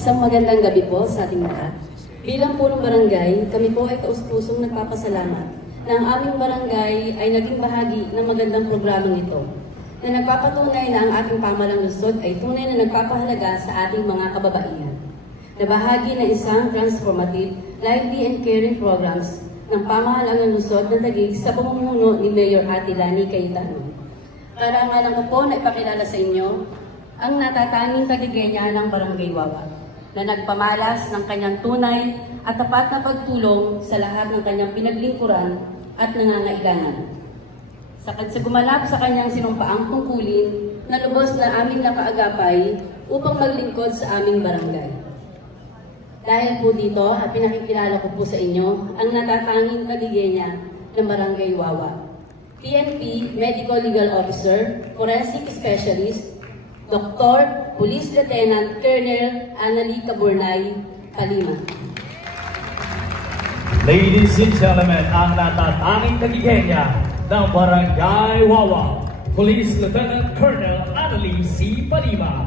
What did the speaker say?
Isang magandang gabi po sa ating lahat. Bilang punong barangay, kami po ay taus-pusong nagpapasalamat na ang aming barangay ay naging bahagi ng magandang programang ito, na nagpapatunay na ang ating pamahalang lungsod ay tunay na nagpapahalaga sa ating mga kababaihan, na bahagi ng isang transformative, lively and caring programs ng pamahalang ng lungsod na Taguig sa pamumuno ni Mayor Ate Lani Cayetano. Karangalan ko po na ipakilala sa inyo ang natatanging taga-Genya ng Barangay Wawa, na nagpamalas ng kanyang tunay at tapat na pagtulong sa lahat ng kanyang pinaglingkuran at nangangailangan. Sa gumanap sa kanyang sinumpaang tungkulin na lubos na aming nakaagapay upang maglingkod sa aming barangay. Dahil po dito, pinakikilala ko po sa inyo ang natatanging taga-Genya ng Barangay Wawa. PNP Medical Legal Officer, Forensic Specialist, Dr. Police Lieutenant Colonel Annalie Caburnay Palima. Ladies and gentlemen, ang natatanging taga-Genya ng Barangay Wawa, Police Lieutenant Colonel Annalie C. Palima.